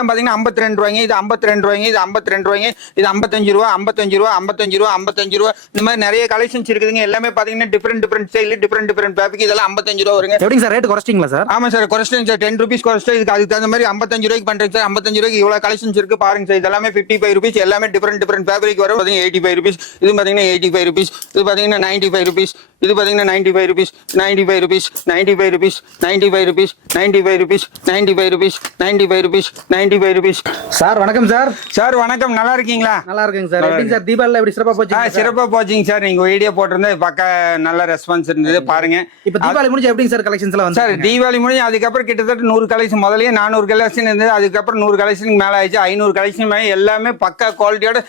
இதெல்லாம் பாத்தீங்கன்னா 52 ரூபாய்ங்க, இது 52 ரூபாய்ங்க, இது 52 ரூபாய்ங்க, இது 55 ரூபா, 55 ரூபா, 55 ரூபா, 55 ரூபா. இந்த மாதிரி நிறைய கலெக்ஷன்ஸ் இருக்குதுங்க. எல்லாமே பாத்தீங்கன்னா டிஃபரெண்ட் ஸ்டைல், டிஃபரெண்ட் ஃபேப்ரிக். இதெல்லாம் 55 ரூபா வருங்க. எப்படிங்க சார் ரேட் குறைச்சிட்டீங்களா சார்? ஆமா சார், குறைச்சிட்டேன் சார். 10 ரூபீஸ் குறைச்சிட்டு இதுக்கு அதுக்கு தகுந்த மாதிரி 55 ரூபாய்க்கு பண்றேன் சார். 55 ரூபாய்க்கு இவ்வளவு கலெக்ஷன்ஸ் இருக்கு பாருங்க சார். இதெல்லாமே 55 ரூபீஸ். எல்லாமே டிஃபரெண்ட் ஃபேப்ரிக் வரும். பாத்தீங்கன்னா 85 ரூபீஸ், இது பாத்தீங்கன்னா 85 ரூபீஸ், இது பாத்தீங்கன்னா 95 ரூபீஸ், இது பாத்தீங்கன்னா 95 rupees, 95 rupees, 95 rupees, 95 rupees, 95 rupees, 95 rupees, 95 rupees, 95 rupees. Sir வணக்கம் சார். சார் வணக்கம், நல்லா இருக்கீங்களா? நல்லா இருக்குங்க சார். எப்படிங்க சார் தீபாவளி எப்படி சிறப்பா போச்சு? சிறப்பா போச்சுங்க சார். நீங்க வீடியோ போட்டிருந்தா பக்கா நல்ல ரெஸ்பான்ஸ் இருந்தது பாருங்க. இப்ப தீபாவளி முடிஞ்சு எப்படிங்க சார் கலெக்ஷன்ஸ் எல்லாம் வந்து? சார் தீபாவளி முடிஞ்சு அதுக்கப்புறம் கிட்டத்தட்ட 100 கலெக்ஷன், முதல்லயே 400 கலெக்ஷன் இருந்தது. அதுக்கப்புறம் 100 கலெக்ஷன் மேல ஆயிடுச்சு. 500 கலெக்ஷன் மேல எல்லாமே பக்கா குவாலிட்டியோட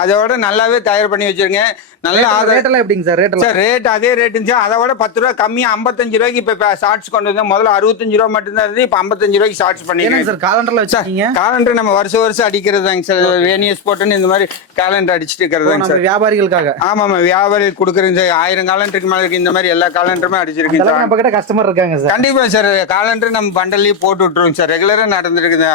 அதோட நல்லாவே தயார் பண்ணி வச்சிருங்க. நல்லா ரேட் எல்லாம் எப்படிங்க சார்? சார் ரேட் அதே ரேட் இருந்துச்சு. அதை விட 10 ரூபா கம்மியா 55 ரூபாய்க்கு இப்ப ஷார்ட்ஸ் கொண்டு வந்தோம். முதல்ல 65 ரூபா மட்டும் தான் இருந்தது. இப்ப 55 ரூபாய்க்கு ஷார்ட்ஸ் பண்ணிருக்கேன் சார். காலண்டர்ல வச்சிருக்கீங்க? காலண்டர் நம்ம வருஷம் அடிக்கிறதாங்க சார். வேனியஸ் போட்டுன்னு இந்த மாதிரி காலண்டர் அடிச்சுட்டு இருக்கிறதாங்க சார், வியாபாரிகளுக்காக. ஆமா வியாபாரிகள் கொடுக்குறேன் சார். 1000 காலண்டருக்கு மேல இருக்கு. இந்த மாதிரி எல்லா காலண்டருமே அடிச்சிருக்கேன் சார். நம்ம கிட்ட கஸ்டமர் இருக்காங்க சார். கண்டிப்பா சார். காலண்டர் நம்ம பண்டல்லயே போட்டு விட்டுருவோம் சார். ரெகுலரா நடந்துருக்குது.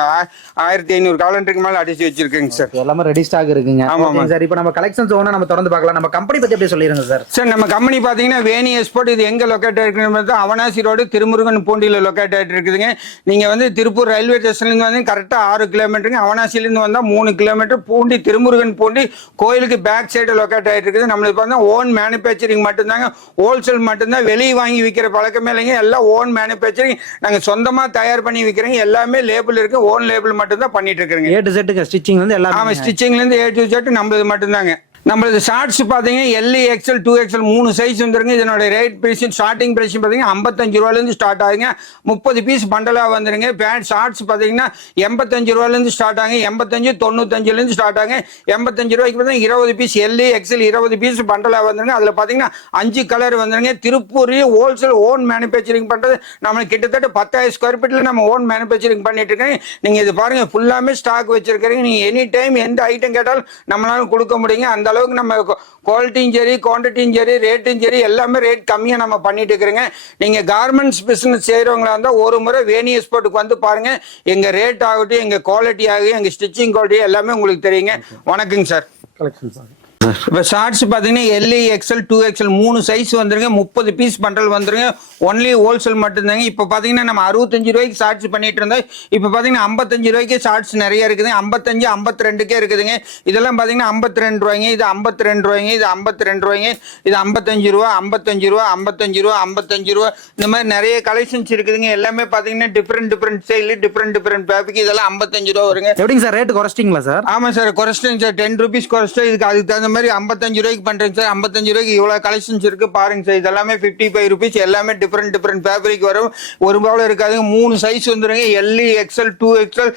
1500 காலண்டருக்கு மேல அடிச்சு வச்சிருக்கேங்க சார். எல்லாமே ரெடி ஸ்டாக் இருக்குங்க. ஆமா சார். இப்ப நம்ம கலெக்ஷன்ஸ் ஒண்ணா நம்ம தொடர்ந்து பார்க்கலாம். நம்ம கம்பெனி பத்தி அப்படியே சொல்லிருங்க சார். சார் நம்ம கம்பெனி பாத்தீங்கன்னா வேணி எக்ஸ்போர்ட். இது எங்க லொகேட் ஆயிருக்கு? அவனாசி ரோடு, திருமுருகன் பூண்டியில லொகேட் ஆயிட்டு இருக்குதுங்க. நீங்க வந்து திருப்பூர் ரயில்வே ஸ்டேஷன்ல இருந்து வந்து கரெக்டா 6 கிலோமீட்டருங்க. அவனாசில இருந்து வந்தா 3 கிலோமீட்டர். பூண்டி, திருமுருகன் பூண்டி கோயிலுக்கு பேக் சைடு லொகேட் ஆயிட்டு இருக்குது. நம்மளுக்கு பார்த்தா ஓன் மேனுபேக்சரிங் மட்டும்தாங்க, ஹோல்சேல் மட்டும்தான். வெளியே வாங்கி விற்கிற பழக்கமே இல்லைங்க. எல்லாம் ஓன் மேனுபேக்சரிங். நாங்க சொந்தமா தயார் பண்ணி விற்கிறோங்க. எல்லாமே லேபிள் இருக்கு. ஓன் லேபிள் மட்டும் தான் பண்ணிட்டு இருக்கிறோங்க. A to Z ஸ்டிச்சிங் வந்து எல்லாம். ஆமா, ஸ்டிச்சிங்ல இருந்து A to Z நம்மளது மட்டும்தாங்க. நம்மளது ஷார்ட்ஸ் பார்த்தீங்கன்னா எல்இ எக்ஸ்எல் 2XL 3 சைஸ் வந்துருங்க. இதனோட ரேட் பிரைஸ் ஸ்டார்டிங் பிரைஸ் பார்த்தீங்கன்னா 55 ரூபாயிலேருந்து ஸ்டார்ட் ஆகுங்க. 30 பீஸ் பண்டலாக வந்துருங்க. பேண்ட் ஷார்ட்ஸ் பார்த்தீங்கன்னா 85 ரூபாயிலேருந்து ஸ்டார்ட் ஆகுங்க. 85, 95லேருந்து ஸ்டார்ட் ஆகுங்க. 85 ரூபாய்க்கு பார்த்தீங்கன்னா 20 பீஸ் எல்இ எக்ஸ்எல் 20 பீஸ் பண்டலாக வந்துருங்க. அதில் பார்த்தீங்கன்னா 5 கலர் வந்துருங்க. திருப்பூர் ஹோல்சேல் ஓன் மேனுபேக்சரிங் பண்ணுறது நம்மளுக்கு கிட்டத்தட்ட 10,000 ஸ்கொயர் ஃபீட்டில் நம்ம ஓன் மேனுபேக்சரிங் பண்ணிட்டு இருக்கேன். நீங்கள் இது பாருங்க, ஃபுல்லாமே ஸ்டாக் வச்சிருக்கிறீங்க. நீங்கள் எனி டைம் எந்த ஐட்டம் கேட்டாலும் நம்மளால கொடுக்க முடியுங்க. அந்த அளவுக்கு நம்ம குவாலிட்டியும் சரி, குவான்டிட்டியும் சரி, ரேட்டும் சரி, எல்லாமே ரேட் கம்மியா நம்ம பண்ணிட்டு இருக்கிறோங்க. நீங்க கார்மெண்ட்ஸ் பிசினஸ் செய்யறவங்களா இருந்தா ஒரு முறை வேணி எக்ஸ்போர்ட்டுக்கு வந்து பாருங்க. எங்க ரேட் ஆகட்டும், எங்க குவாலிட்டி ஆகும், எங்க ஸ்டிச்சிங் குவாலிட்டி எல்லாமே உங்களுக்கு தெரியுங்க. வணக்கங்க சார். இப்போ ஷார்ட்ஸ் பார்த்தீங்கன்னா எல்இ எக்ஸ்எல் 2XL 3 சைஸ் வந்துருங்க. 30 பீஸ் பண்டல் வந்துருங்க. ஒன்லி ஹோல்சேல் மட்டும்தாங்க. இப்போ பார்த்தீங்கன்னா நம்ம 65 ரூபாய்க்கு ஷார்ட்ஸ் பண்ணிட்டு இருந்தோம். இப்போ பார்த்தீங்கன்னா 55 ரூபாய்க்கு ஷார்ட்ஸ் நிறைய இருக்குது. 55, 52க்கே இருக்குதுங்க. இதெல்லாம் பார்த்தீங்கன்னா 52 ரூபாய்ங்க, இது 52 ரூபாய்ங்க, இது 52 ரூபாய்ங்க, இது 55 ரூபா, 55 ரூபா, 55 ரூபா, 55 ரூபா. இந்த மாதிரி நிறைய கலெக்ஷன்ஸ் இருக்குதுங்க. எல்லாமே பார்த்தீங்கன்னா டிஃபரெண்ட் ஸ்டைல், டிஃபரெண்ட் ஃபேப்ரிக். இதெல்லாம் 55 ரூபா வருங்க. எப்படிங்க சார் ரேட் குறைச்சிட்டீங்களா சார்? ஆமா சார், குறைச்சிட்டேங்க சார். 10 ரூபீஸ் குறைச்சிட்டு இதுக்கு அதுக்கு தகுந்த மாதிரி 55 ரூபாய்க்கு பண்றேங்க சார். 55 ரூபாய்க்கு இவ்வளவு கலெக்ஷன்ஸ் இருக்கு பாருங்க சார். இதெல்லாமே 55 ரூபீஸ். எல்லாமே டிஃபரெண்ட் ஃபேப்ரிக் வரும். ஒரு பாவல இருக்காதுங்க. 3 சைஸ் வந்துருங்க. எல்இ எக்ஸ்எல் 2XL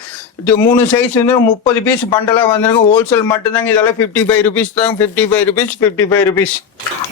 3 சைஸ் வந்து 30 பீஸ் பண்டலா வந்துருங்க. ஹோல்சேல் மட்டும்தாங்க. இதெல்லாம் 55 ரூபீஸ் தாங்க. 55 ரூபீஸ், 55 ரூபீஸ்.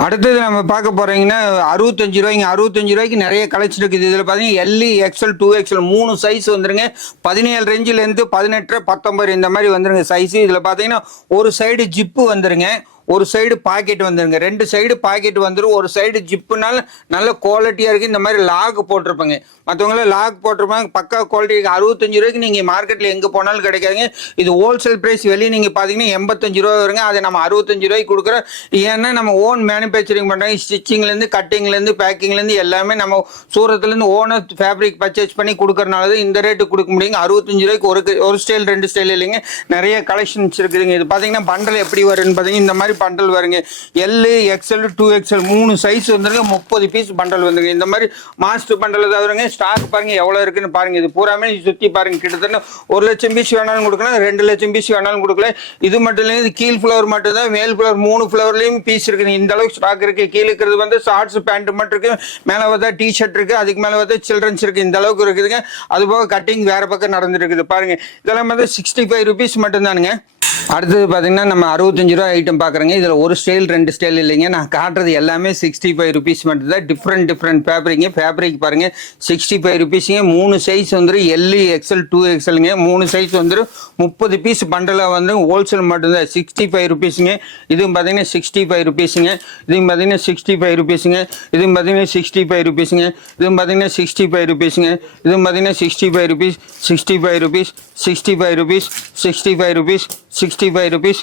அடுத்தது நம்ம பார்க்க போறீங்கன்னா 65 ரூபாய்ங்க. 65 ரூபாய்க்கு நிறைய கலெக்ஷன் இருக்குது. இதுல பாத்தீங்கன்னா எல்இ எக்ஸ்எல் 2XL 3 சைஸ் வந்துருங்க. 17 ரேஞ்சில இருந்து 18, 19 இந்த மாதிரி வந்துருங்க சைஸ். இதுல பாத்தீங்கன்னா ஒரு சைடு ஜிப்பு வந்துருங்க, ஒரு சைடு பாக்கெட் வந்துருங்க. 2 சைடு பாக்கெட் வந்துடும். ஒரு சைடு ஜிப்புனால நல்ல குவாலிட்டியா இருக்கு. இந்த மாதிரி லாக் போட்டிருப்பாங்க. மற்றவங்கள லாக் போட்டிருப்பாங்க. பக்கா குவாலிட்டி இருக்கு. 65 ரூபாய்க்கு நீங்க மார்க்கெட்ல எங்க போனாலும் கிடைக்காதுங்க. இது ஹோல்சேல் பிரைஸ். வெளியே நீங்க பாத்தீங்கன்னா 85 ரூபா வருங்க. அதை நம்ம 65 ரூபாய்க்கு கொடுக்குறோம். ஏன்னா நம்ம ஓன் மேனுபேக்சரிங் பண்றாங்க. ஸ்டிச்சிங்ல இருந்து, கட்டிங்ல இருந்து, பேக்கிங்ல இருந்து எல்லாமே நம்ம சூரத்துல இருந்து ஓனர் ஃபேப்ரிக் பர்ச்சேஸ் பண்ணி கொடுக்கறனால இந்த ரேட்டு கொடுக்க முடியுங்க. 65 ரூபாய்க்கு ஒரு ஸ்டைல் 2 ஸ்டைல் இல்லைங்க. நிறைய கலெக்ஷன்ஸ் இருக்குதுங்க. இது பாத்தீங்கன்னா பண்டல் எப்படி வரும்னு பாத்தீங்கன்னா இந்த மாதிரி பண்டல் வருங்க. எல்இ எக்ஸ்எல் 2XL 3 சைஸ் வந்துருங்க. 30 பீஸ் பண்டல் வந்துருங்க. இந்த மாதிரி மாஸ்டர் பண்டல் தவிரங்க. ஸ்டாக் பாருங்க எவ்வளவு இருக்குன்னு பாருங்க. இது பூராமே சுத்தி பாருங்க. கிட்டத்தட்ட 1 லட்சம் பீஸ் வேணாலும் கொடுக்கலாம், 2 லட்சம் பீஸ் வேணாலும் கொடுக்கலாம். இது மட்டும் இல்லைங்க. இது கீழ் ஃபிளவர் மட்டும் தான். மேல் ஃபிளவர் 3 ஃபிளவர்லயும் பீஸ் இருக்குது. இந்த அளவுக்கு ஸ்டாக் இருக்கு. கீழே இருக்கிறது வந்து ஷார்ட்ஸ் பேண்ட் மட்டும் இருக்கு. மேல பார்த்தா டி ஷர்ட் இருக்கு. அதுக்கு மேல பார்த்தா சில்ட்ரன்ஸ் இருக்கு. இந்த அளவுக்கு இருக்குதுங்க. அது போக கட்டிங் வேற பக்கம் நடந்துருக்குது பாருங்க. இதெல்லாம் வந்து 65 ரூபீஸ் மட்டும் தானுங்க. அடுத்தது பார்த்தீங்கன்னா நம்ம 65 ரூபா ஐட்டம் பார்க்குறேங்க. இதில் ஒரு ஸ்டைல் 2 ஸ்டைல் இல்லைங்க. நான் காட்டுறது எல்லாமே 65 ருபீஸ் மட்டும் தான். டிஃப்ரெண்ட் ஃபேப்ரிக்ங்க. ஃபேப்ரிக் பாருங்கள் 65 ருபீஸுங்க. 3 சைஸ் வந்துடும். எல்லு எக்ஸல் 2XLங்க. 3 சைஸ் வந்துடும். 30 பீஸ் பண்டலாக வந்து ஹோல்சேல் மட்டும்தான் 65 ருபீஸுங்க. இதுவும் பார்த்தீங்கன்னா 65 ருபீஸுங்க. இதுவும் பார்த்தீங்கன்னா 65 ருபீஸுங்க. இதுவும் பார்த்தீங்கன்னா 65 ருபீஸுங்க. இதுவும் பார்த்தீங்கன்னா 65 ருபீஸுங்க. இதுவும் பார்த்தீங்கன்னா 65 rupees 65 rupees 65 rupees 65 rupees 65 rupees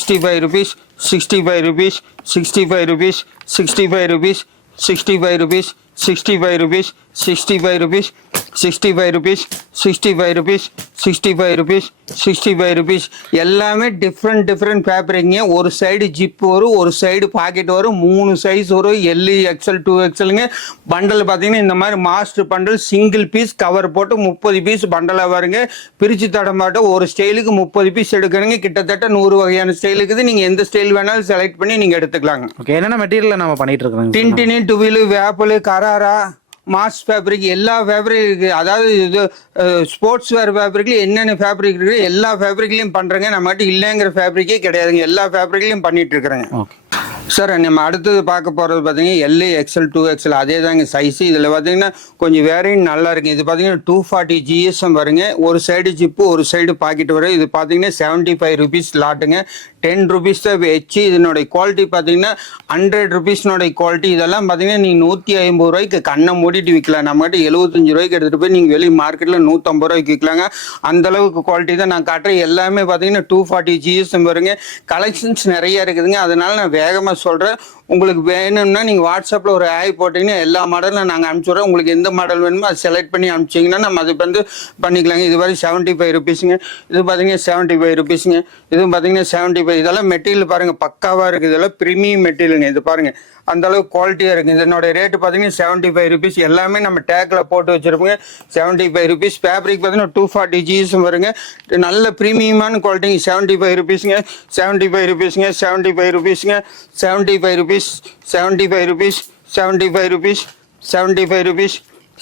65 rupees 65 rupees 65 rupees 65 rupees 65 rupees 65 rupees 65 rupees 65 rupees 65 rupees 65 rupees 65 rupees எல்லாமே டிஃப்ரெண்ட் ஃபேப்ரிக்ங்க. ஒரு சைடு ஜிப் வரும், ஒரு சைடு பாக்கெட் வரும், 3 சைஸ் வரும். எல்லு எக்ஸல் 2XLங்க. பண்டல் பார்த்தீங்கன்னா இந்த மாதிரி master bundle single piece cover போட்டு 30 பீஸ் பண்டலாக வருங்க. பிரித்து தட மாட்டோம். ஒரு ஸ்டைலுக்கு 30 பீஸ் எடுக்கணுங்க. கிட்டத்தட்ட 100 வகையான ஸ்டைல் இருக்குது. நீங்கள் எந்த ஸ்டைல் வேணாலும் செலக்ட் பண்ணி நீங்கள் எடுத்துக்கலாங்க. ஓகே, என்னென்ன மெட்டீரியல் நம்ம பண்ணிட்டு இருக்கோம்? டின்டினி, டுவிலு, வேப்பலு, கராரா, மாஸ் ஃபேப்ரிக் எல்லா ஃபேப்ரிக் இருக்குது. அதாவது இது ஸ்போர்ட்ஸ் வேர் ஃபேப்ரிக்ல என்னென்ன ஃபேப்ரிக் இருக்குது எல்லா ஃபேப்ரிக்லையும் பண்ணுறேங்க. நம்மகிட்ட இல்லைங்கிற ஃபேப்ரிக்கே கிடையாதுங்க. எல்லா ஃபேப்ரிக்லையும் பண்ணிட்டு இருக்கிறேங்க. ஓகே சார், நம்ம அடுத்தது பார்க்க போகிறது பார்த்தீங்கன்னா எல்லு எக்ஸல் 2XL அதே தாங்க சைஸு. இதில் பார்த்தீங்கன்னா கொஞ்சம் வேரியன்ட் நல்லா இருக்குது. இது பார்த்தீங்கன்னா 240 GSM வருங்க. ஒரு சைடு ஜிப்பு ஒரு சைடு பாக்கெட் வரும். இது பார்த்தீங்கன்னா 75 ருபீஸ் லாட்டுங்க. 10 ருபீஸ் தான் வச்சு. இதனுடைய குவாலிட்டி பார்த்தீங்கன்னா 100 ருபீஸ்னுடைய குவாலிட்டி. இதெல்லாம் பார்த்தீங்கன்னா நீங்கள் 150 ரூபாய்க்கு கண்ணை மூடிட்டு விற்கலாம். நம்மகிட்ட 75 ரூபாய்க்கு எடுத்துகிட்டு போய் நீங்கள் வெளியே மார்க்கெட்டில் 150 ரூபாய்க்கு விற்கலாங்க. அந்தளவுக்கு குவாலிட்டி தான் நான் காட்டுறேன். எல்லாமே பார்த்தீங்கன்னா 240 GSM வருங்க. கலெக்ஷன்ஸ் நிறைய இருக்குதுங்க. அதனால நான் வேகமாக சொல்கிறேன். உங்களுக்கு வேணும்னா நீங்கள் வாட்ஸ்அப்பில் ஒரு ஆய் போட்டிங்கன்னா எல்லா மாடலும் நாங்கள் அனுப்பிச்சுட்றோம். உங்களுக்கு எந்த மாடல் வேணுமோ அதை செலக்ட் பண்ணி அனுப்பிச்சிங்கன்னா நம்ம அது வந்து பண்ணிக்கலாங்க. இது வரை 75 ருபீஸுங்க. இது பார்த்தீங்கன்னா 75 ருபீஸுங்க. இதுவும் பார்த்தீங்கன்னா 75. இதெல்லாம் மெட்டீரியல் பாருங்கள் பக்காவாக இருக்குது. இதெல்லாம் ப்ரீமியம் மெட்டீரியலுங்க. இது பாருங்கள் அந்தளவுக்கு குவாலிட்டியாக இருக்குது. இதனோட ரேட்டு பார்த்தீங்கன்னா 75 ருபீஸ். எல்லாமே நம்ம டேக்கில் போட்டு வச்சுருப்போங்க. 75 ருபீஸ். ஃபேப்ரிக் பார்த்தீங்கன்னா 240 GSM வருங்க. நல்ல ப்ரீமியமான குவாலிட்டிங்க. 75 ருபீஸுங்க. 75 ருபீஸுங்க. 75 ருபீஸுங்க. 75 rupees 75 rupees 75 rupees 75 rupees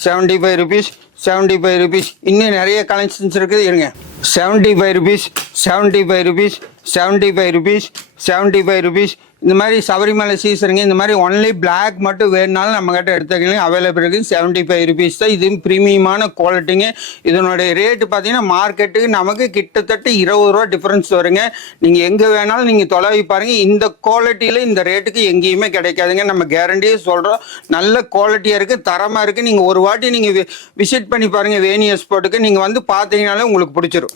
75 rupees 75 rupees. இன்னும் நிறைய கலெக்ஷன்ஸ் இருக்குது. இருங்க. 75 ருபீஸ் 75 ருபீஸ் 75 ருபீஸ் 75 ருபீஸ். இந்த மாதிரி சபரிமலை சீசனுங்க. இந்த மாதிரி ஒன்லி பிளாக் மட்டும் வேணுனாலும் நம்மகிட்ட எடுத்துக்கலாம். அவைலபிள் இருக்குது. 75 ருபீஸ் தான். இது ப்ரீமியமான குவாலிட்டிங்க. இதனுடைய ரேட்டு பார்த்தீங்கன்னா மார்க்கெட்டுக்கு நமக்கு கிட்டத்தட்ட 20 ரூபா டிஃப்ரென்ஸ் வருங்க. நீங்கள் எங்கே வேணாலும் நீங்கள் தொலைவி பாருங்கள். இந்த குவாலிட்டியில் இந்த ரேட்டுக்கு எங்கேயுமே கிடைக்காதுங்க. நம்ம கேரண்டியே சொல்கிறோம். நல்ல குவாலிட்டியாக இருக்குது, தரமாக இருக்குது. நீங்கள் ஒரு வாட்டி நீங்கள் விசிட் பண்ணி பாருங்கள். வேணி எக்ஸ்போர்ட்டுக்கு நீங்கள் வந்து பார்த்தீங்கனாலே உங்களுக்கு பிடிச்சிரும்.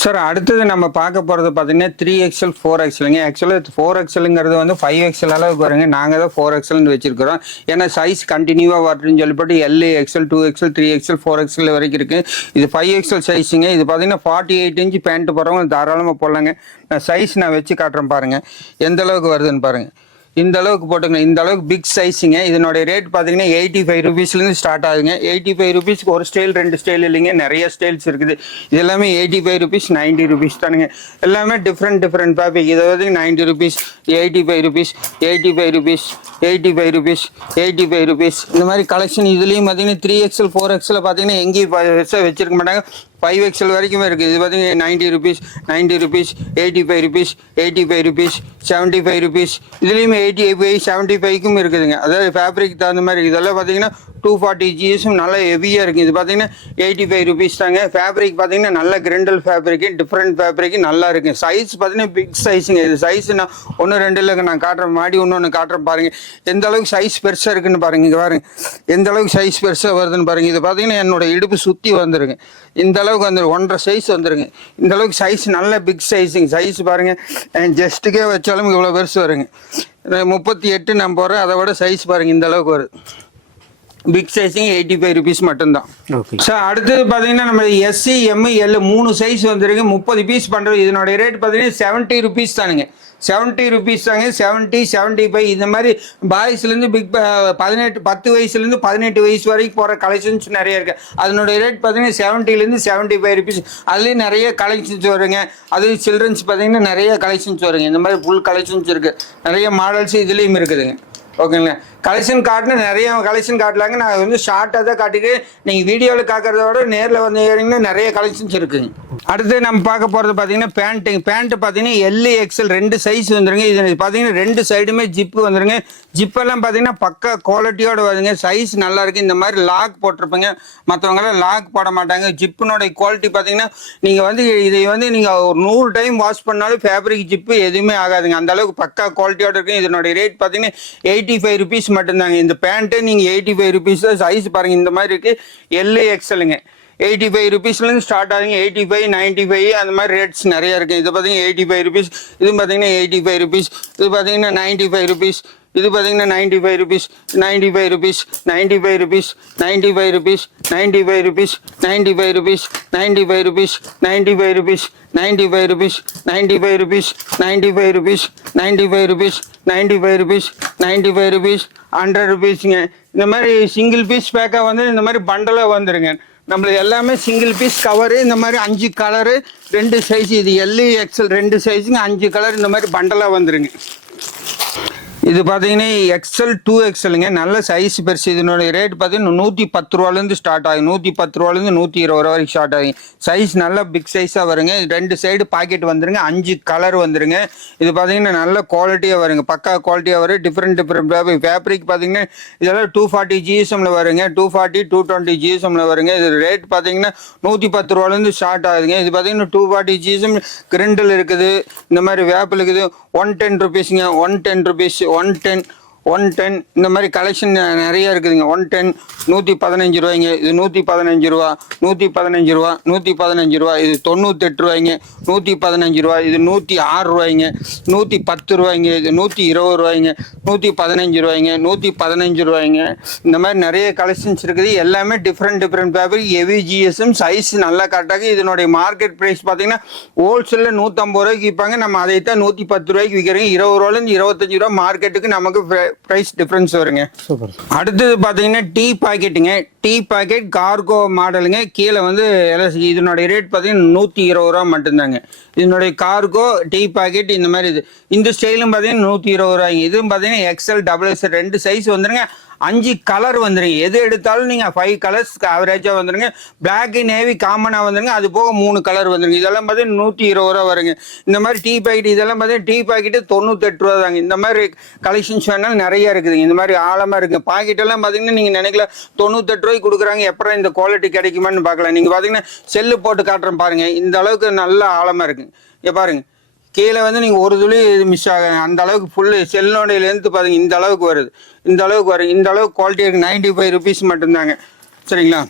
சார், அடுத்தது நம்ம பார்க்க போகிறது பார்த்தீங்கன்னா 3XL 4XLங்க. ஆக்சுவலாக 4XLங்கிறது வந்து 5XL அளவுக்கு வருங்க. நாங்கள் தான் 4XLன்னு வச்சிருக்கிறோம். ஏன்னா சைஸ் கண்டினியூவாக வரட்டுன்னு சொல்லிப்பட்டு எல்லு எக்ஸல் 2XL 3XL 4XL வரைக்கும் இருக்குது. இது 5XL சைஸுங்க. இது பார்த்தீங்கன்னா 48 இன்ச்சு பேண்ட் போடுறவங்க தாராளமாக போடலாங்க. நான் சைஸ் நான் வச்சு காட்டுறேன் பாருங்கள் எந்த அளவுக்கு வருதுன்னு பாருங்கள். இந்த அளவுக்கு போட்டுக்கணும். இந்த அளவுக்கு பிக் சைஸுங்க. இதனுடைய ரேட் பார்த்தீங்கன்னா 85 ருபீஸ்லேருந்து ஸ்டார்ட் ஆகுதுங்க. 85 ருபீஸ்க்கு ஒரு ஸ்டைல் 2 ஸ்டைல் இல்லைங்க. நிறைய ஸ்டைல்ஸ் இருக்குது. இது எல்லாமே 85 ருபீஸ் 90 ருபீஸ் தானுங்க. எல்லாமே டிஃப்ரெண்ட் ஃபேப்ரிக். இதை வந்து 90 rupees 85 rupees 85 rupees 85 rupees 85 rupees. இந்த மாதிரி கலெக்ஷன் இதுலேயும் பார்த்தீங்கன்னா 3XL 4XL பார்த்தீங்கன்னா எங்கேயும் வச்சிருக்க மாட்டாங்க. 5XL வரைக்குமே இருக்குது. இது பார்த்தீங்கன்னா 90 rupees 90 rupees 85 rupees 85 rupees 75 rupees. இதுலேயுமே 85 75க்கும் இருக்குதுங்க. அதாவது ஃபேப்ரிக் தகுந்த மாதிரி. இதெல்லாம் பார்த்தீங்கன்னா 240 GSM நல்லா ஹெவியாக இருக்குது. இது பார்த்தீங்கன்னா 85 ருபீஸ் தாங்க. ஃபேப்ரிக் பார்த்தீங்கன்னா நல்ல கிரிண்டல் ஃபேப்ரிக்கு டிஃப்ரெண்ட் ஃபேப்ரிக்கு நல்லா இருக்குது. சைஸ் பார்த்தீங்கன்னா பிக் சைஸுங்க. இது சைஸ் நான் 1 2 இல்லைங்க. நான் காட்டுறேன் மாடி ஒன்று காட்டுறேன் பாருங்கள். எந்த அளவுக்கு சைஸ் பெருசாக இருக்குன்னு பாருங்கள். இங்கே பாருங்கள் எந்த அளவுக்கு சைஸ் பெருசாக வருதுன்னு பாருங்கள். இது பார்த்தீங்கன்னா என்னோட இடுப்பு சுற்றி வந்துருங்க. இந்த அளவுக்கு வந்துடும். 1.5 சைஸ் வந்துருங்க. இந்த அளவுக்கு சைஸ் நல்ல பிக் சைஸுங்க. சைஸ் பாருங்கள் ஜஸ்ட்டுக்கே வச்சாலும் இவ்வளோ பெருசு வருங்க. 38 நான் போகிறேன். அதை விட சைஸ் பாருங்கள் இந்த அளவுக்கு வருது. பிக் சைஸிங் 85 ருபீஸ் மட்டும்தான். ஓகே சார், அடுத்தது பார்த்தீங்கன்னா நம்ம SC M L 3 சைஸ் வந்துருக்கு. 30 பீஸ் பண்ணுறது. இதனுடைய ரேட் பார்த்தீங்கன்னா 70 ருபீஸ் தானுங்க. 70 ருபீஸ் தாங்க. 70 75 இந்த மாதிரி பாய்ஸ்லேருந்து பிக் 10 வயசுலேருந்து 18 வயசு வரைக்கும் போகிற கலெக்ஷன்ஸ் நிறைய இருக்குது. அதனுடைய ரேட் பார்த்தீங்கன்னா 70லேருந்து 75 ருபீஸ். அதுலேயும் நிறைய கலெக்ஷன்ஸ் வருங்க. அது சில்ட்ரன்ஸ் பார்த்தீங்கன்னா நிறைய கலெக்ஷன்ஸ் வருங்க. இந்த மாதிரி ஃபுல் கலெக்ஷன்ஸ் இருக்குது. நிறைய மாடல்ஸ் இதுலேயும் இருக்குதுங்க. ஓகேங்களா. கலெக்ஷன் காட்டினா நிறைய கலெக்ஷன் காட்டலாங்க. நான் வந்து ஷார்ட்டாக தான் காட்டிட்டு நீங்கள் வீடியோவில் காக்கிறத விட நேரில் வந்து ஏறிங்கன்னா நிறைய கலெக்ஷன்ஸ் இருக்குங்க. அடுத்து நம்ம பார்க்க போகிறது பார்த்தீங்கன்னா பேண்ட்டு பார்த்தீங்கன்னா எல்லு எக்ஸல் 2 சைஸ் வந்துருங்க. இது பார்த்தீங்கன்னா 2 சைடுமே ஜிப்பு வந்துருங்க. ஜிப்பெல்லாம் பார்த்தீங்கன்னா பக்கா குவாலிட்டியோட வருங்க. சைஸ் நல்லா இருக்குது. இந்த மாதிரி லாக் போட்டிருப்பீங்க, மற்றவங்களாம் லாக் போட மாட்டாங்க. ஜிப்பினோட குவாலிட்டி பார்த்தீங்கன்னா நீங்கள் வந்து இதை வந்து நீங்கள் ஒரு 100 டைம் வாஷ் பண்ணாலும் ஃபேப்ரிக் ஜிப்பு எதுவுமே ஆகாதுங்க. அந்த அளவுக்கு பக்கா குவாலிட்டியோட இருக்குது. இதனுடைய ரேட் பார்த்தீங்கன்னா 85 ருபீஸ் மட்டும்தாங்க. இந்த பேண்ட்டு நீங்கள் 85 ருபீஸ் தான். சைஸ் பாருங்கள் இந்த மாதிரி இருக்குது. எல்லு எக்ஸலுங்க. 85 ருபீஸ்லேருந்து ஸ்டார்ட் ஆகுங்க. 85, 95 அந்த மாதிரி ரேட்ஸ் நிறையா இருக்குது. இது பார்த்தீங்கன்னா 85 ருபீஸ், இது பார்த்தீங்கன்னா 85 ருபீஸ், இது பார்த்தீங்கன்னா 95 ருபீஸ், இது பார்த்தீங்கன்னா 95 rupees, 95 rupees, 95 rupees, 95 rupees, 95 rupees, 95 rupees, 95 rupees, 95 rupees, 95 rupees, 95 rupees, 95 rupees, 95 rupees, 95 rupees, 95 rupees, 100 ருபீஸுங்க. இந்த மாதிரி சிங்கிள் பீஸ் பேக்காக வந்து இந்த மாதிரி பண்டலாக வந்துருங்க. நம்மளுக்கு எல்லாமே சிங்கிள் பீஸ் கவரு. இந்த மாதிரி 5 கலரு 2 சைஸ். இது எல்லு எக்ஸல் 2 சைஸுங்க. 5 கலர் இந்த மாதிரி பண்டலாக வந்துருங்க. இது பார்த்தீங்கன்னா எக்ஸல் 2XLங்க. நல்ல சைஸ் பெருசு. இதனுடைய ரேட் பார்த்தீங்கன்னா 110 ரூபாலேருந்து ஸ்டார்ட் ஆகும். 110 ரூபாலேருந்து 120 ரூபா வரைக்கும் ஸ்டார்ட் ஆகும். சைஸ் நல்லா பிக் சைஸாக வருங்க. 2 சைடு பாக்கெட் வந்துருங்க. 5 கலர் வந்துருங்க. இது பார்த்தீங்கன்னா நல்ல குவாலிட்டியாக வருங்க. பக்கா குவாலிட்டியாக வரும். டிஃப்ரெண்ட் ஃபேப்ரிக் பார்த்தீங்கன்னா இதெல்லாம் 240 GSMல வருங்க. 240, 220 GSMல வருங்க. இது ரேட் பார்த்தீங்கன்னா 110 ரூபாலேருந்து ஸ்டார்ட் ஆகுதுங்க. இது பார்த்தீங்கன்னா 240 GSM கிரிண்டில் இருக்குது. இந்த மாதிரி வேப்பில் இருக்குது. 110 ருபீஸுங்க. 110 ருபீஸ், 110 இந்த மாதிரி கலெக்ஷன் நிறைய இருக்குதுங்க. 110, 115 ரூபாய்ங்க. இது 115 ரூபா, 115 ரூபா, 115 ரூபா. இது 98 ரூபாய்ங்க. 115 ரூபா. இது 106 ரூபாய்ங்க. 110 ரூபாய்ங்க. இது 120 ரூபாய்ங்க. 115 ரூபாய்ங்க. 115 ரூபாய்ங்க. இந்த மாதிரி நிறைய கலெக்ஷன்ஸ் இருக்குது. எல்லாமே different fabric. Heavy GSM. Size நல்லா கரெக்டாக. இதனுடைய மார்க்கெட் ப்ரைஸ் பார்த்தீங்கன்னா ஹோல்சேலில் 150 ரூபாய்க்கு விற்பாங்க. நம்ம அதை தான் 110 ரூபாய்க்கு விற்கிறோங்க. 20 ரூபாலேருந்து 25 ரூபா மார்க்கெட்டுக்கு நமக்கு பிரைஸ் டிஃபரன்ஸ் வருங்க. சூப்பர். அடுத்தது பார்த்தீங்கன்னா டீ பாக்கெட்டுங்க. டீ பாக்கெட் கார்கோ மாடலுங்க. கீழே வந்து இதனுடைய ரேட் பார்த்தீங்கன்னா 120 ரூபா மட்டும்தாங்க. இதனுடைய கார்கோ டீ பாக்கெட் இந்த மாதிரி இது. இந்த ஸ்டைலும் பார்த்தீங்கன்னா 120 ரூபாய்ங்க. இதுவும் பார்த்தீங்கன்னா எக்ஸல் XS 2 சைஸ் வந்துருங்க. 5 கலர் வந்துருங்க. எது எடுத்தாலும் நீங்கள் 5 கலர்ஸ் ஆவரேஜாக வந்துருங்க. பிளாக் நேவி காமனாக வந்துருங்க. அது போக 3 கலர் வந்துருங்க. இதெல்லாம் பார்த்தீங்கன்னா 120 ரூபா வருங்க. இந்த மாதிரி டீ பாக்கெட் இதெல்லாம் பார்த்தீங்கன்னா டீ பாக்கெட்டு 98 ரூபா தாங்க. இந்த மாதிரி கலெக்ஷன்ஸ் வேணாலும் நிறைய இருக்குதுங்க. இந்த மாதிரி ஆழமாக இருக்குது. பாக்கெட்டெல்லாம் பார்த்தீங்கன்னா நீங்கள் நினைக்கல 98 ரூபாய்க்கு கொடுக்குறாங்க. எப்பறம் இந்த குவாலிட்டி கிடைக்குமான்னு பார்க்கலாம். நீங்கள் பார்த்தீங்கன்னா செல்லு போட்டு காட்டுறேன் பாருங்கள். இந்த அளவுக்கு நல்ல ஆழமாக இருக்குங்க. இங்கே பாருங்கள். கீழே வந்து நீங்கள் ஒரு துளி மிஸ் ஆகுங்க. அந்த அளவுக்கு ஃபுல்லு செல்லோடைய லென்த்து பார்த்தீங்க இந்த அளவுக்கு வருது. இந்த அளவுக்கு வரும். இந்த அளவுக்கு குவாலிட்டி இருக்குது. 95 ருபீஸ் மட்டும்தாங்க. சரிங்களா?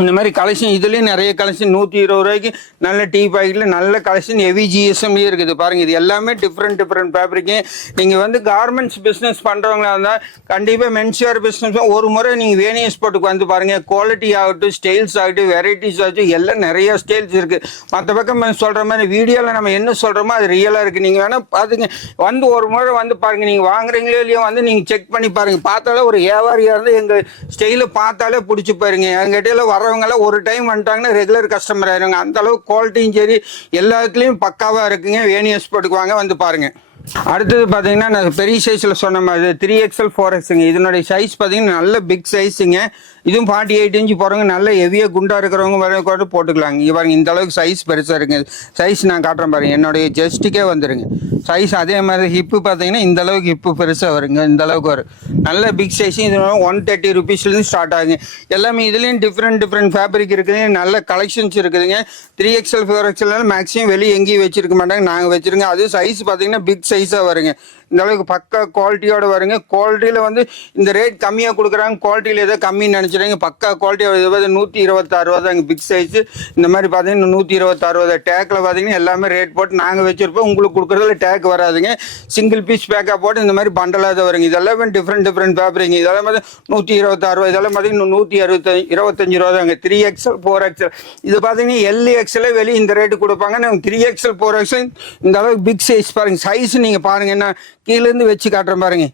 இந்த மாதிரி கலெக்ஷன் இதுலேயும் நிறைய கலெக்ஷன் 120 ரூபாய்க்கு நல்ல டீ பாக்கெட்டில் நல்ல கலெக்ஷன் ஹெவி GSMலேயே இருக்குது. பாருங்கள். இது எல்லாமே டிஃப்ரெண்ட் ஃபேப்ரிக்கு. நீங்கள் வந்து கார்மெண்ட்ஸ் பிஸ்னஸ் பண்ணுறவங்களா இருந்தால் கண்டிப்பாக மென்ஸ்வேர் பிஸ்னஸ் ஒரு முறை நீங்கள் வேணியஸ் போட்டுக்கு வந்து பாருங்கள். குவாலிட்டி ஆகட்டும், ஸ்டைல்ஸ் ஆகட்டும், வெரைட்டிஸ் ஆகட்டும், எல்லாம் நிறைய ஸ்டைல்ஸ் இருக்குது. மற்ற பக்கம் சொல்கிற மாதிரி வீடியோவில் நம்ம என்ன சொல்கிறோமோ அது ரியலாக இருக்குது. நீங்கள் வேணால் பார்த்துங்க. வந்து ஒரு முறை வந்து பாருங்கள். நீங்கள் வாங்குறீங்களோ இல்லையோ வந்து நீங்கள் செக் பண்ணி பாருங்கள். பார்த்தாலே ஒரு வியாபாரியாக இருந்து எங்கள் ஸ்டைலை பார்த்தாலே பிடிச்சி பாருங்க. எங்கிட்ட வரவங்களாம் ஒரு டைம் வந்துட்டாங்கன்னா ரெகுலர் கஸ்டமர் ஆயிருங்க. அந்த அளவுக்கு குவாலிட்டியும் சரி எல்லாத்துலேயும் பக்காவாக இருக்குங்க. வேணியஸ் போட்டுக்குவாங்க, வந்து பாருங்கள். அடுத்தது பார்த்தீங்கன்னா நான் பெரிய சைஸில் சொன்ன மாதிரி 3XL 4Xங்க. இதனுடைய சைஸ் பார்த்தீங்கன்னா நல்ல பிக் சைஸுங்க. இதுவும் 48 இன்ச்சு போகிறவங்க நல்ல ஹெவியாக குண்டாக இருக்கிறவங்க வர கூட போட்டுக்கலாங்க. இங்கே பாருங்கள். இந்த அளவுக்கு சைஸ் பெருசாக இருக்குங்க. சைஸ் நான் காட்டுறேன் பாருங்கள். என்னுடைய ஜஸ்ட்டுக்கே வந்துருங்க சைஸ். அதே மாதிரி ஹிப்பு பார்த்தீங்கன்னா இந்த அளவுக்கு ஹிப்பு பெருசாக வருங்க. இந்த அளவுக்கு வரும். நல்ல பிக் சைஸும். இது 130 ருபீஸ்லேருந்து ஸ்டார்ட் ஆகுங்க. எல்லாமே இதுலேயும் டிஃப்ரெண்ட் ஃபேப்ரிக் இருக்குது. நல்ல கலெக்ஷன்ஸ் இருக்குதுங்க. 3XL 4XL மேக்ஸிமம் வெளியே எங்கேயும் வச்சிருக்க மாட்டாங்க. நாங்கள் வச்சுருங்க. அது சைஸ் பார்த்தீங்கன்னா பிக் சைஸாக வருங்க. இந்த அளவுக்கு பக்கா குவாலிட்டியோட வருங்க. குவாலிட்டியில் வந்து இந்த ரேட் கம்மியாக கொடுக்குறாங்க. குவாலிட்டியில் ஏதோ கம்மின்னு நினச்சிடுங்க. பக்கா குவாலிட்டியாக 126 ரூபா தாங்க பிக் சைஸு. இந்த மாதிரி பார்த்தீங்கன்னா 126 ரூபா. டேக்கில் பார்த்தீங்கன்னா எல்லாமே ரேட் போட்டு நாங்கள் வச்சுருப்போம். உங்களுக்கு கொடுக்குறதுல டேக் வராதுங்க. சிங்கிள் பீஸ் பேக்காக போட்டு இந்த மாதிரி பண்டலாக தான் வருங்க. இதெல்லாமே டிஃப்ரெண்ட் ஃபேப்ரிக். இதெல்லாம் பார்த்து 126 ரூபா. இதெல்லாம் பார்த்தீங்கன்னா 125 ரூபா தாங்க. 3XL 4XL இது பார்த்தீங்கன்னா LXL வெளியே இந்த ரேட்டு கொடுப்பாங்க. நாங்கள் 3XL 4XL இந்த அளவுக்கு பிக் சைஸ் பாருங்கள். சைஸ் நீங்கள் பாருங்கள். என்ன கீழேருந்து வச்சு காட்டுறேன் பாருங்க.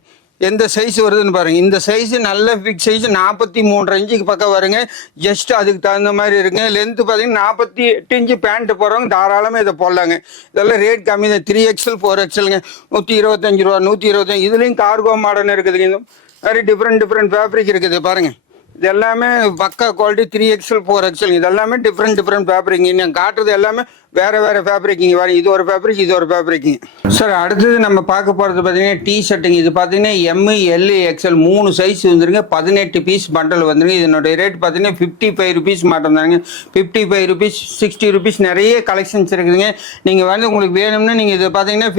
எந்த சைஸ் வருதுன்னு பாருங்க. இந்த சைஸ் நல்ல பிக் சைஸ் 43 இன்ச்சுக்கு பக்கம் வருங்க. ஜஸ்ட் அதுக்கு தகுந்த மாதிரி இருக்குங்க. லென்த்து பார்த்தீங்கன்னா 48 இன்ச்சு பேண்ட் போடுறவங்க தாராளமாக இதை போடலாங்க. இதெல்லாம் ரேட் கம்மி தான். 3XL 4XLங்க. 125 ரூபா, 125. இதுலேயும் கார்கோ மாடர்ன் இருக்குதுங்க. மாதிரி டிஃப்ரெண்ட் ஃபேப்ரிக் இருக்குது பாருங்க. இது எல்லாமே பக்கா குவாலிட்டி 3XL 4XL இது எல்லாமே டிஃப்ரெண்ட் ஃபேப்ரிக். நான் காட்டுறது எல்லாமே வேற ஃபேப்ரிக்கிங்க. வேறு இது ஒரு ஃபேப்ரிக், இது ஒரு ஃபேப்ரிக்கிங்க. சார் அடுத்தது நம்ம பார்க்க போகிறது பார்த்தீங்கன்னா டீ ஷர்ட்டுங்க. இது பார்த்தீங்கன்னா ML XL 3 சைஸ் வந்துருங்க. 18 பீஸ் பண்டல் வந்துருங்க. இதனுடைய ரேட் பார்த்தீங்கன்னா 55 ரூபீஸ் மட்டும் தாங்க. 55 ரூபீஸ், 60 ரூபீஸ் நிறைய கலெக்ஷன்ஸ் இருக்குதுங்க. நீங்கள் வந்து உங்களுக்கு வேணும்னா நீங்கள் இது பார்த்தீங்கன்னா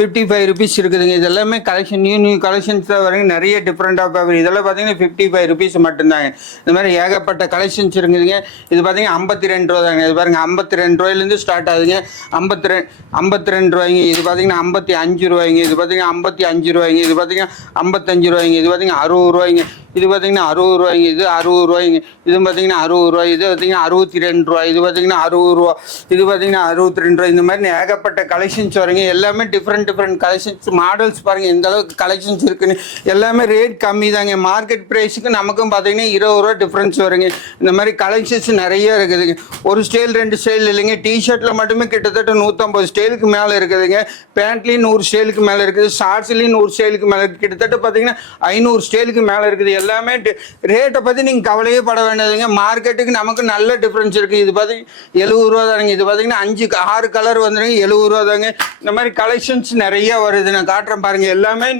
55 ரூபீஸ் இருக்குதுங்க. இது எல்லாமே கலெக்ஷன் நியூ கலெக்ஷன்ஸ் தான் வருங்க. நிறைய டிஃப்ரெண்ட் ஆஃப் ஃபேப்ரிக். இதெல்லாம் பார்த்தீங்கன்னா 55 ரூபீஸ் மட்டும்தாங்க. இந்த மாதிரி ஏகப்பட்ட கலெக்ஷன்ஸ் இருக்குதுங்க. இது பார்த்தீங்கன்னா 52 ரூபா தாங்க. இது பாருங்க 52 ரூபாயிலேருந்து ஸ்டார்ட் ஆகுதுங்க. 52 ரூபாய்ங்க. இது பார்த்தீங்கன்னா 55 ரூபாய்ங்க. இது பார்த்தீங்கன்னா 55 ரூபாய்ங்க. இது பார்த்தீங்கன்னா 55 ரூபாய்ங்க. இது பார்த்தீங்கன்னா 60 ரூபாய்ங்க. இது பார்த்தீங்கன்னா 60 ரூபாய்ங்க. இது 60 ரூபாய்ங்க. இது பார்த்தீங்கன்னா 60 ரூபாய். இது பார்த்தீங்கன்னா 62 ரூபாய். இது பார்த்தீங்கன்னா 60 ரூபா. இது பார்த்தீங்கன்னா 62 ரூபாய். இந்த மாதிரி ஏகப்பட்ட கலெக்ஷன்ஸ் வருங்க. எல்லாமே டிஃப்ரெண்ட் கலெக்ஷன்ஸ். மாடல்ஸ் பாருங்க எந்த அளவுக்கு கலெக்ஷன்ஸ் இருக்குன்னு. எல்லாமே ரேட் கம்மி தாங்க. மார்க்கெட் ப்ரைஸுக்கு நமக்கும் பார்த்தீங்கன்னா 20 ரூபா டிஃப்ரென்ஸ் வருங்க. இந்த மாதிரி கலெக்ஷன்ஸ் நிறைய இருக்குதுங்க. ஒரு ஸ்டைல் 2 ஸ்டைல் இல்லைங்க. டிஷர்ட்டில் மட்டுமே கிட்டத்தட்ட 150 ஸ்டைலுக்கு மேலே இருக்குதுங்க. பேண்ட்லேயும் 100 ஸ்டைலுக்கு மேலே இருக்குது. ஷார்ட்ஸ்லேயும் 100 ஸ்டைலுக்கு மேலே இருக்குது. கிட்டத்தட்ட பார்த்தீங்கன்னா 500 ஸ்டைலுக்கு மேலே இருக்குது. எல்லாமே ரேட்டை பற்றி நீங்கள் கவலையே பட வேண்டியதுங்க. மார்க்கெட்டுக்கு நமக்கு நல்ல டிஃப்ரென்ஸ் இருக்குது. இது பார்த்தீங்கன்னா 70 ரூபா தாங்க. இது பார்த்தீங்கன்னா 5-6 கலர் வந்துடுங்க. 70 ரூபா தாங்க. இந்த மாதிரி கலெக்ஷன்ஸ் நிறைய வருது. நான் காட்டுறேன் பாருங்கள். எல்லாமே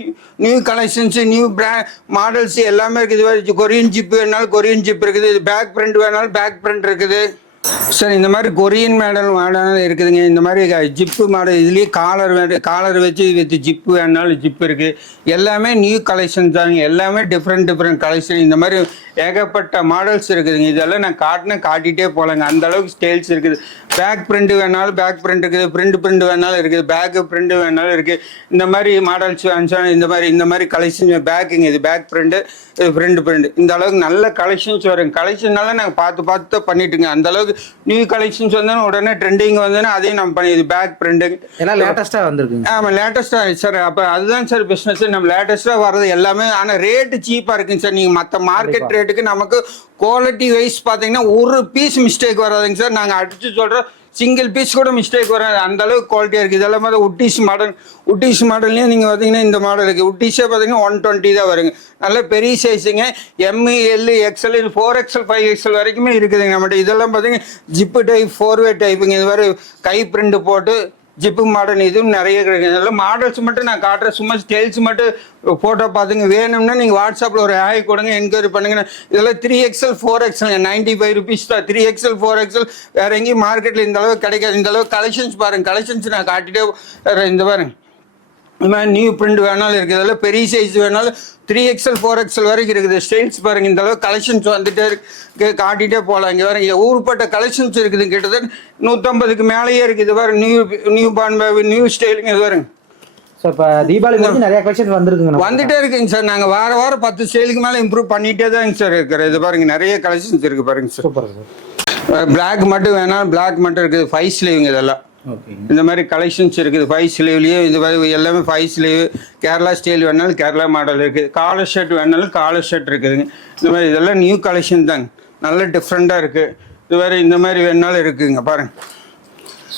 நியூ கலெக்ஷன்ஸ், நியூ மாடல்ஸ் எல்லாமே இருக்குது. கொரியன் ஜிப் வேணாலும் கொரியன் ஜிப் இருக்குது. இது பேக் பிரிண்ட் வேணாலும் பேக் பிரிண்ட் இருக்குது. சார் இந்த மாதிரி கொரியன் மாடல் இருக்குதுங்க. இந்த மாதிரி ஜிப்பு மாடல் இதுலேயே காலர் வச்சு வித் ஜிப்பு வேணாலும் ஜிப் இருக்குது. எல்லாமே நியூ கலெக்ஷன் தாங்க. எல்லாமே டிஃப்ரெண்ட் கலெக்ஷன். இந்த மாதிரி ஏகப்பட்ட மாடல்ஸ் இருக்குதுங்க. இதெல்லாம் நான் காட்டிகிட்டே போகலாங்க. அந்த அளவுக்கு ஸ்டைல்ஸ் இருக்குது. பேக் பிரிண்ட் வேணாலும் பேக் பிரிண்ட் இருக்குது. பிரிண்ட் வேணாலும் இருக்குது. பேக் பிரிண்ட் வேணாலும் இருக்குது. இந்த மாதிரி மாடல்ஸ் வேணுச்சாலும் இந்த மாதிரி கலெக்ஷன் பேக்குங்க. இது பேக் பிரிண்ட், இது பிரிண்ட். இந்த அளவுக்கு நல்ல கலெக்ஷன்ஸ் வருங்க. கலெக்ஷன்னால நாங்கள் பார்த்து பண்ணிட்டுங்க. அந்த அளவுக்கு நியூ கலெக்ஷன்ஸ் வந்தோன்னா உடனே ட்ரெண்டிங் வந்தோன்னா அதையும் நம்ம பண்ணி இது பேக் பிரிண்ட் எல்லாம் லேட்டஸ்ட்டாக வந்துருக்கு. ஆமாம் லேட்டஸ்ட்டாக சார். அப்போ அதுதான் சார் பிஸ்னஸ். நம்ம லேட்டஸ்ட்டாக வர்றது எல்லாமே. ஆனால் ரேட்டு சீப்பாக இருக்குங்க சார். நீங்கள் மற்ற மார்க்கெட் ரேட்டுக்கு நமக்கு குவாலிட்டி வைஸ் பார்த்தீங்கன்னா ஒரு பீஸ் மிஸ்டேக் வராதுங்க சார். நாங்கள் அடித்து சொல்கிறோம் சிங்கிள் பீஸ் கூட மிஸ்டேக் வராது. அந்த அளவுக்கு குவாலிட்டியாக இருக்குது. இதெல்லாம் மாதிரி உட்டிஷ் மாடல்லையும் நீங்கள் பார்த்தீங்கன்னா இந்த மாடல் இருக்குது. உட்டிஷே பார்த்தீங்கன்னா 120 தான் வருங்க. நல்ல பெரிய சைஸுங்க. ML XL 4XL 5XL வரைக்குமே இருக்குதுங்க நம்மகிட்ட. இதெல்லாம் பார்த்தீங்கன்னா ஜிப்பு டைப் 4-வே டைப்புங்க. இது மாதிரி கை பிரிண்ட் போட்டு ஜிப்பு மாடல் இதுவும் நிறைய கிடைக்கும். இதெல்லாம் மாடல்ஸ் மட்டும் நான் காட்டுறேன். சும்மா ஸ்டைல்ஸ் மட்டும் ஃபோட்டோ பார்த்துங்க. வேணும்னா நீங்கள் வாட்ஸ்அப்பில் ஒரு ஹாய் கொடுங்க, என்கொயரி பண்ணுங்க. இதெல்லாம் 3XL 4XL 95 ரூபீஸ் தான். 3XL 4XL வேறு எங்கேயும் மார்க்கெட்டில் இந்த அளவுக்கு கிடைக்காது. இந்த அளவுக்கு கலெக்ஷன்ஸ் பாருங்கள். கலெக்ஷன்ஸ் நான் காட்டிகிட்டே இந்த பாருங்க. இந்த மாதிரி நியூ பிரிண்ட் வேணாலும் இருக்குது. இதெல்லாம் பெரிய சைஸ் வேணாலும் 3XL 4XL வரைக்கும் இருக்குது. ஸ்டைல்ஸ் பாருங்கள். இந்த அளவுக்கு கலெக்ஷன்ஸ் வந்துட்டே இருக்கு. காட்டிகிட்டே போகலாம். இங்கே பாருங்க ஊருப்பட்ட கலெக்ஷன்ஸ் இருக்குது. கிட்டத்தட்ட 150க்கு மேலேயே இருக்குது. இது பாருங்க நியூ பார்ன் பேபி நியூ ஸ்டைலுங்க. இது பாருங்க. ஸோ இப்போ தீபாவளி வந்து நிறைய கலெக்ஷன் வந்துட்டே இருக்குங்க சார். நாங்கள் வாரம் 10 ஸ்டைலுக்கு மேலே இம்ப்ரூவ் பண்ணிகிட்டே தாங்க சார் இருக்கிற. இது பாருங்க நிறைய கலெக்ஷன்ஸ் இருக்குது பாருங்க சார். Super sir. பிளாக் மட்டும் வேணாலும் பிளாக் மட்டும் இருக்குது. 5 ஸ்லீவுங்க இதெல்லாம். இந்த மாதிரி கலெக்ஷன்ஸ் இருக்குது. 5 ஸ்லீவ்லேயே இது மாதிரி எல்லாமே 5 ஸ்லீவ். கேரளா ஸ்டைல் வேணாலும் கேரளா மாடல் இருக்குது. காலர் ஷர்ட் வேணாலும் காலர் ஷர்ட் இருக்குதுங்க. இந்த மாதிரி இதெல்லாம் நியூ கலெக்ஷன் தாங்க. நல்ல டிஃப்ரெண்ட்டாக இருக்குது. இது வேறு இந்த மாதிரி வேணாலும் இருக்குதுங்க பாருங்கள்.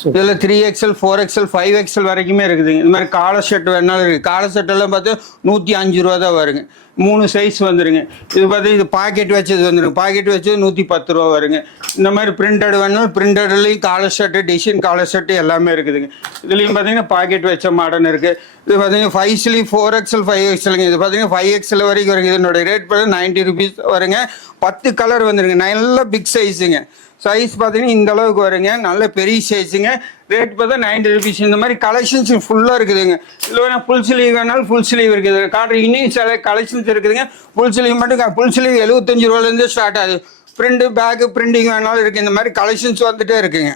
இதில் 3XL 4XL 5XL வரைக்குமே இருக்குதுங்க. இந்த மாதிரி காலர் ஷர்ட் வேணாலும் இருக்குது. காலர் ஷர்ட் எல்லாம் பார்த்து 105 ரூபா தான் வருங்க. 3 சைஸ் வந்துடுங்க. இது பார்த்து இது பாக்கெட் வச்சது வந்துடுங்க. பாக்கெட் வச்சது 110 ரூபா வருங்க. இந்த மாதிரி பிரிண்டட் வேணாலும் பிரிண்டட்லேயும் collar shirt design collar shirt எல்லாமே இருக்குதுங்க. இதுலேயும் பார்த்தீங்கன்னா பாக்கெட் வச்ச மாடர்ன் இருக்குது. இது பார்த்தீங்கன்னா 5 ஸ்லீவ் 4XL 5XLங்க. இது பார்த்தீங்கன்னா 5XL வரைக்கும் வருங்க. இதனோட ரேட் பார்த்தீங்கன்னா 90 ரூபீஸ் வருங்க. 10 கலர் வந்துடுங்க. நல்ல பிக் சைஸுங்க. சைஸ் பார்த்தீங்கன்னா இந்த அளவுக்கு வருங்க. நல்ல பெரிய சைஸுங்க. ரேட் பார்த்தா 90 ரூபீஸ். இந்த மாதிரி கலெக்ஷன்ஸ் ஃபுல்லாக இருக்குதுங்க. இதில் வேணால் ஃபுல் ஸ்லீவ் வேணாலும் ஃபுல் ஸ்லீவ் இருக்குது. காட்டுற இன்னும் சில கலெக்ஷன்ஸ் இருக்குதுங்க. ஃபுல் ஸ்லீவ் மட்டும் ஃபுல் ஸ்லீவ் 75 ரூபாலேருந்து ஸ்டார்ட் ஆகுது. பிரிண்ட் பேக்கு பிரிண்டிங் வேணாலும் இருக்குது. இந்த மாதிரி கலெக்ஷன்ஸ் வந்துகிட்டே இருக்குங்க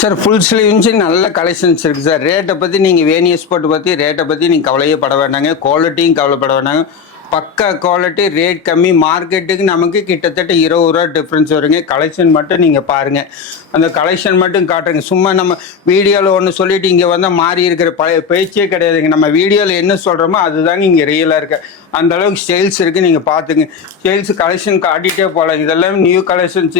சார். ஃபுல் ஸ்லீவ்ஸு நல்ல கலெக்ஷன்ஸ் இருக்குது சார். ரேட்டை பற்றி நீங்கள் வேனியஸ் போட்டு ரேட்டை பற்றி நீங்கள் கவலையே பட வேண்டாங்க. குவாலிட்டியும் கவலைப்பட வேண்டாங்க. பக்கா குவாலிட்டி, ரேட் கம்மி. மார்க்கெட்டுக்கு நமக்கு கிட்டத்தட்ட 20 ரூபா டிஃப்ரென்ஸ் வருங்க. கலெக்ஷன் மட்டும் நீங்கள் பாருங்கள். அந்த கலெக்ஷன் மட்டும் காட்டுங்க. சும்மா நம்ம வீடியோவில் ஒன்று சொல்லிவிட்டு இங்கே வந்தால் மாறி இருக்கிற பழைய பேச்சே கிடையாதுங்க. நம்ம வீடியோவில் என்ன சொல்கிறோமோ அதுதாங்க இங்கே ரியலாக இருக்கு. அந்த அளவுக்கு ஸ்டைல்ஸ் இருக்குது. நீங்கள் பார்த்துங்க. ஸ்டைல்ஸ் கலெக்ஷன் காட்டிகிட்டே போகலாம். இதெல்லாம் நியூ கலெக்ஷன்ஸ்.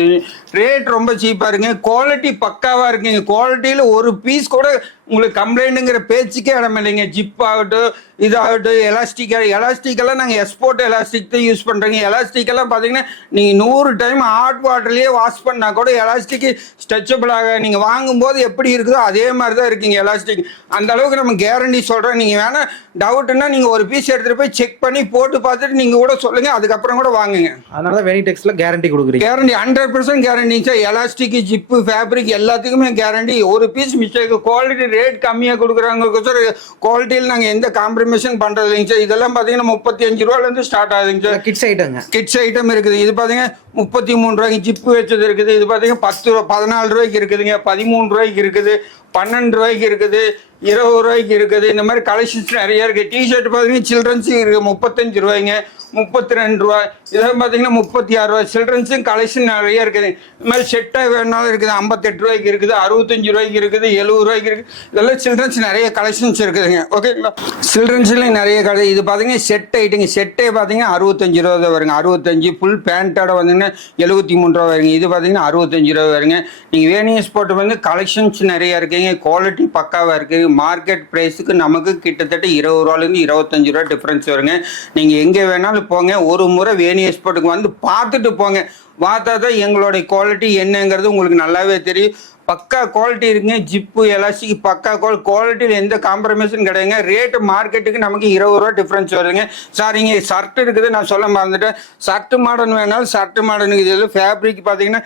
ரேட் ரொம்ப சீப்பாக இருக்குங்க. குவாலிட்டி பக்காவாக இருக்குங்க. குவாலிட்டியில் ஒரு பீஸ் கூட உங்களுக்கு கம்ப்ளைண்ட்டுங்கிற பேச்சுக்கே இடம் இல்லைங்க. ஜிப் ஆகட்டும், இதாகட்டும், எலாஸ்டிக்கெல்லாம் நாங்கள் எக்ஸ்போர்ட் எலாஸ்டிக் தான் யூஸ் பண்ணுறோங்க. எலாஸ்டிக்கெல்லாம் பார்த்தீங்கன்னா நீங்கள் 100 டைம் ஹாட் வாட்டர்லேயே வாஷ் பண்ணால் கூட எலாஸ்டிக் ஸ்ட்ரெச்சபிள் ஆக நீங்கள் வாங்கும்போது எப்படி இருக்குதோ அதே மாதிரி தான் இருக்குங்க எலாஸ்டிக். அந்த அளவுக்கு நம்ம கேரண்டி சொல்கிறோம். நீங்கள் வேணால் டவுட்னா நீங்கள் ஒரு பீஸ் எடுத்துகிட்டு போய் செக் பண்ணி போட்டு பார்த்துட்டு நீங்கள் கூட சொல்லுங்கள், அதுக்கப்புறம் கூட வாங்குங்க. அதனால தான் வேணிடெக்ஸ்ல கேரண்டி கொடுக்குறீங்க. Guarantee 100% guarantee sir. Elastic, zip, fabric எல்லாத்துக்குமே கேரண்டி. ஒரு பீஸ் மிஸ்டேக், குவாலிட்டி ரேட் கம்மியாக கொடுக்குறாங்க சார். குவாலிட்டியில் நாங்கள் எந்த காம்ப்ரமைஸும் பண்ணுறது இல்லைங்க சார். இதெல்லாம் பார்த்தீங்கன்னா 35 ரூபாயிலேருந்து ஸ்டார்ட் ஆகுதுங்க சார். கிட்ஸ் ஐட்டங்க, கிட்ஸ் ஐட்டம் இருக்குது. இது பார்த்தீங்கன்னா 33 ரூபாய்க்கு ஜிப்பு வச்சது இருக்குது. இது பார்த்தீங்கன்னா 10 ரூபா, 14 ரூபாய்க்கு இருக்குதுங்க, 13 ரூபாய்க்கு இருக்குது, 12 ரூபாய்க்கு இருக்குது, 20 ரூபாய்க்கு இருக்குது. இந்த மாதிரி கலெக்ஷன்ஸ் நிறைய இருக்குது. டிஷர்ட் பார்த்தீங்கன்னா சில்ட்ரன்ஸும் இருக்குது 35 ரூபாய்ங்க, 32 ரூபா. இதெல்லாம் பார்த்தீங்கன்னா 36 ரூபா. சில்ட்ரன்ஸும் கலெக்ஷன் நிறைய இருக்குது. இந்த மாதிரி செட்டாக வேணாலும் இருக்குது. 58 ரூபாய்க்கு இருக்குது, 65 ரூபாய்க்கு இருக்குது, 70 ரூபாய்க்கு இருக்குது. இதெல்லாம் சில்ட்ரன்ஸ் நிறைய கலெக்ஷன்ஸ் இருக்குதுங்க. ஓகேங்களா? சில்ட்ரன்ஸ்லேயும் நிறைய கடை. இது பார்த்தீங்கன்னா செட் ஐட்டுங்க. செட்டே பார்த்தீங்கன்னா 65 ரூபா தான் வருங்க. 65 ஃபுல் பேண்ட்டோட வந்தீங்கன்னா 73 ரூபா வருங்க. இது பார்த்தீங்கன்னா 65 ரூபா வருங்க. நீங்கள் வேணியஸ் போட்டு வந்து கலெக்ஷன்ஸ் நிறைய இருக்குங்க. குவாலிட்டி பக்காவாக இருக்குது. மார்க்கெட் ப்ரைஸுக்கு நமக்கு கிட்டத்தட்ட 20 ரூபாலேருந்து 25 ரூபா டிஃப்ரென்ஸ் வருங்க. நீங்கள் எங்கே வேணாலும் போங்க, ஒரு முறை வேணி எக்ஸ்போர்ட்டுக்கு வந்து பார்த்துட்டு போங்க. பார்த்தா தான் எங்களுடைய குவாலிட்டி என்னங்கிறது உங்களுக்கு நல்லாவே தெரியும். பக்கா குவாலிட்டி இருக்குங்க. ஜிப்பு, எலாஸ்டிக் பக்கா குவாலிட்டியில் எந்த காம்ப்ரமைஸும் கிடையாதுங்க. ரேட்டு மார்க்கெட்டுக்கு நமக்கு 20 ரூபா டிஃப்ரென்ஸ் வருதுங்க. சார் இங்கே ஷர்ட் இருக்குது, நான் சொல்ல மறந்துட்டேன். ஷர்ட் மாடர்ன் வேணாலும் ஷர்ட் மாடர்னுக்கு இது ஃபேப்ரிக் பார்த்தீங்கன்னா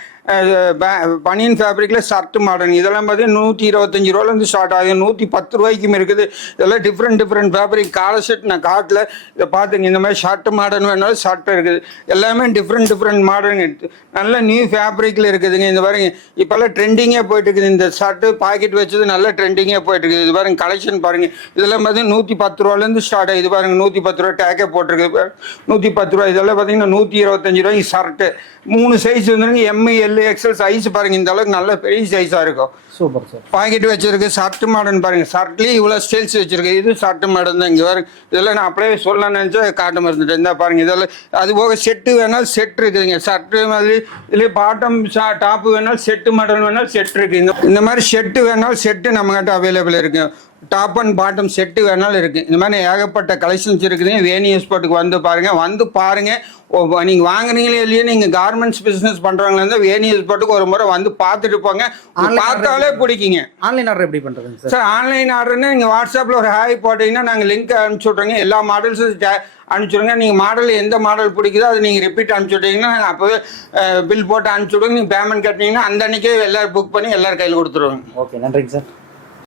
பனியன் ஃபேப்ரிக்கில் ஷர்ட் மாடர்ன். இதெல்லாம் பார்த்தீங்கன்னா 125 ரூபாலேருந்து ஸ்டார்ட் ஆகுது, 110 ரூபாய்க்கும் இருக்குது. இதெல்லாம் டிஃப்ரெண்ட் ஃபேப்ரிக். காலர் ஷர்ட் நான் காட்டில் இதை பார்த்துங்க. இந்த மாதிரி ஷர்ட் மாடர்ன் வேணாலும் ஷர்ட் இருக்குது. எல்லாமே டிஃப்ரெண்ட் மாடர்ன் எடுத்து நல்ல நியூ ஃபேப்ரிக்கில் இருக்குதுங்க. இந்த பாருங்க, இப்போல்லாம் ட்ரெண்டிங்கே போயிட்டு இருக்குது. இந்த ஷர்ட்டு பாக்கெட் வச்சது நல்ல ட்ரெண்டிங்கே போயிட்டு இருக்குது. இது பாருங்க கலெக்ஷன் பாருங்க. இதெல்லாம் பார்த்தீங்கன்னா 110 ரூபாலேருந்து ஸ்டார்ட் ஆகுது. இது பாருங்க 110 ரூபா டேக்கே போட்டிருக்கு. 110 ரூபா. இதெல்லாம் பார்த்தீங்கன்னா 125 ரூபாய்க்கு ஷர்ட்டு. 3 சைஸ் வந்துருங்க. எம்எல், எக்ஸ்எல் சைஸ் பாருங்க. இந்த அளவுக்கு நல்ல பெரிய சைஸாக இருக்கும். Super sir. பாக்கெட் வச்சிருக்கு. ஷர்ட் மாடர்ன் பாருங்க. ஷர்ட்லேயே இவ்வளோ ஸ்டைல்ஸ் வச்சிருக்கு. இது ஷர்ட் மாடர்ன் தான். இங்கே பாருங்க, இதெல்லாம் நான் அப்படியே சொல்லலாம்னு நினச்சா காட்ட மறந்துட்டேன். இந்த பாருங்க, இதெல்லாம் அது போக செட்டு வேணாலும் செட் இருக்குதுங்க. ஷர்ட்டு மாதிரி இதுலேயே பாட்டம் டாப்பு வேணாலும் செட்டு மாடர்ன் வேணாலும் செட் இருக்குது. இந்த மாதிரி செட்டு வேணாலும் செட்டு நம்மகிட்ட அவைலபிள் இருக்கு. டாப் அண்ட் பாட்டம் செட்டு வேணாலும் இருக்குது. இந்த மாதிரி ஏகப்பட்ட கலெக்ஷன்ஸ் இருக்குதுங்க. வேணி எக்ஸ்போர்ட்டுக்கு வந்து பாருங்கள். நீங்கள் வாங்குறீங்களே இல்லையே, நீங்கள் கார்மெண்ட்ஸ் பிஸ்னஸ் பண்ணுறவங்களா இருந்தால் வேணி எக்ஸ்போர்ட்டுக்கு ஒரு முறை வந்து பார்த்துட்டு போங்க. பார்த்தாலே பிடிக்குங்க. ஆன்லைன் ஆர்டர் எப்படி பண்ணுறதுங்க சார்? ஆன்லைன் ஆர்டர்னு நீங்கள் வாட்ஸ்அப்பில் ஒரு ஹாய் போட்டிங்கன்னா நாங்கள் லிங்க் அனுப்பிச்சி விட்றோங்க. எல்லா மாடல்ஸும் அனுப்பிச்சுடுங்க. நீங்கள் மாடல் எந்த மாடல் பிடிக்குதோ அது நீங்கள் ரிப்பீட் அனுப்பிச்சி விட்டீங்கன்னா நாங்கள் அப்போவே பில் போட்டு அனுப்பிச்சி விடுங்க. நீங்கள் பேமெண்ட் கட்டினீங்கன்னா அந்த அன்றைக்கே எல்லோரும் புக் பண்ணி எல்லோரும் கையில் கொடுத்துருவோங்க. ஓகே, நன்றிங்க சார்.